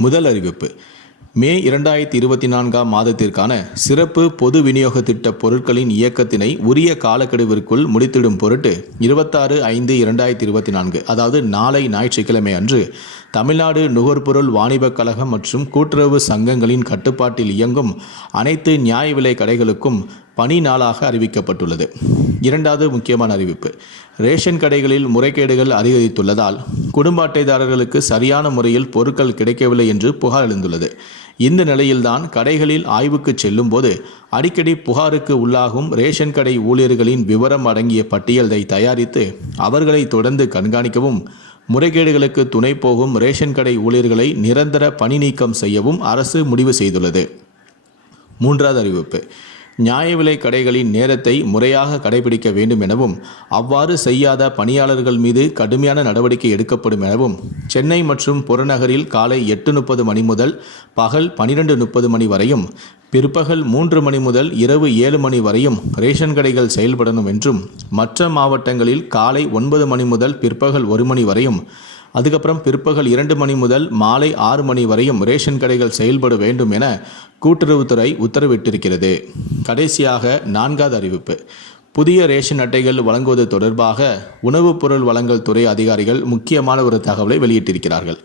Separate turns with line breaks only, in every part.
முதல் அறிவிப்பு. மே இரண்டாயிரத்தி இருபத்தி நான்காம் மாதத்திற்கான சிறப்பு பொது விநியோக திட்ட பொருட்களின் இயக்கத்தினை உரிய காலக்கெடுவிற்குள் முடித்திடும் பொருட்டு இருபத்தாறு ஐந்து இரண்டாயிரத்தி இருபத்தி நான்கு அதாவது நாளை ஞாயிற்றுக்கிழமை அன்று தமிழ்நாடு நுகர்பொருள் வாணிபக் கழகம் மற்றும் கூட்டுறவு சங்கங்களின் கட்டுப்பாட்டில் இயங்கும் அனைத்து நியாய விலை கடைகளுக்கும் பணி நாளாக அறிவிக்கப்பட்டுள்ளது. இரண்டாவது முக்கியமான அறிவிப்பு. ரேஷன் கடைகளில் முறைகேடுகள் அதிகரித்துள்ளதால் குடும்ப அட்டைதாரர்களுக்கு சரியான முறையில் பொருட்கள் கிடைக்கவில்லை என்று புகார் எழுந்துள்ளது. இந்த நிலையில்தான் கடைகளில் ஆய்வுக்கு செல்லும் போது அடிக்கடி புகாருக்கு உள்ளாகும் ரேஷன் கடை ஊழியர்களின் விவரம் அடங்கிய பட்டியலை தயாரித்து அவர்களை தொடர்ந்து கண்காணிக்கவும் முறைகேடுகளுக்கு துணை போகும் ரேஷன் கடை ஊழியர்களை நிரந்தர பணி நீக்கம் செய்யவும் அரசு முடிவு செய்துள்ளது. மூன்றாவது அறிவிப்பு. நியாய விலை கடைகளின் நேரத்தை முறையாக கடைபிடிக்க வேண்டும் எனவும் அவ்வாறு செய்யாத பணியாளர்கள் மீது கடுமையான நடவடிக்கை எடுக்கப்படும் எனவும் சென்னை மற்றும் புறநகரில் காலை எட்டு முப்பது மணி முதல் பகல் பனிரெண்டு முப்பது மணி வரையும் பிற்பகல் மூன்று மணி முதல் இரவு ஏழு மணி வரையும் ரேஷன் கடைகள் செயல்படணும் என்றும் மற்ற மாவட்டங்களில் காலை ஒன்பது மணி முதல் பிற்பகல் ஒரு மணி வரையும் அதுக்கப்புறம் பிற்பகல் இரண்டு மணி முதல் மாலை ஆறு மணி வரையும் ரேஷன் கடைகள் செயல்பட வேண்டும் என கூட்டுறவுத்துறை உத்தரவிட்டிருக்கிறது. கடைசியாக நான்காவது அறிவிப்பு. புதிய ரேஷன் அட்டைகள் வழங்குவது தொடர்பாக உணவுப் பொருள் வழங்கல் துறை அதிகாரிகள் முக்கியமான ஒரு தகவலை வெளியிட்டிருக்கிறார்கள்.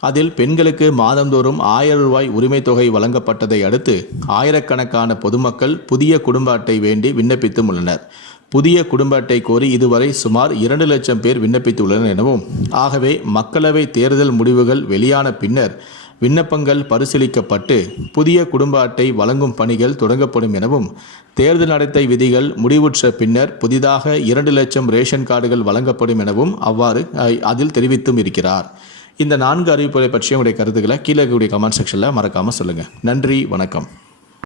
அதில் பெண்களுக்கு மாதந்தோறும் ஆயிரம் ரூபாய் உரிமை தொகை வழங்கப்பட்டதை அடுத்து ஆயிரக்கணக்கான பொதுமக்கள் புதிய குடும்ப அட்டை வேண்டி விண்ணப்பித்தும் உள்ளனர். புதிய குடும்ப அட்டை கோரி இதுவரை சுமார் இரண்டு லட்சம் பேர் விண்ணப்பித்துள்ளனர் எனவும் ஆகவே மக்களவை தேர்தல் முடிவுகள் வெளியான பின்னர் விண்ணப்பங்கள் பரிசீலிக்கப்பட்டு புதிய குடும்ப அட்டை வழங்கும் பணிகள் தொடங்கப்படும் எனவும் தேர்தல் நடத்தை விதிகள் முடிவுற்ற பின்னர் புதிதாக இரண்டு லட்சம் ரேஷன் கார்டுகள் வழங்கப்படும் எனவும் அவ்வாறு அதில் தெரிவித்தும் இருக்கிறார். இந்த நான்கு அறிவிப்புகளை பற்றிய உங்களுடைய கருத்துக்களை கீழே கமெண்ட் செக்ஷனில் மறக்காமல் சொல்லுங்கள் நன்றி வணக்கம்.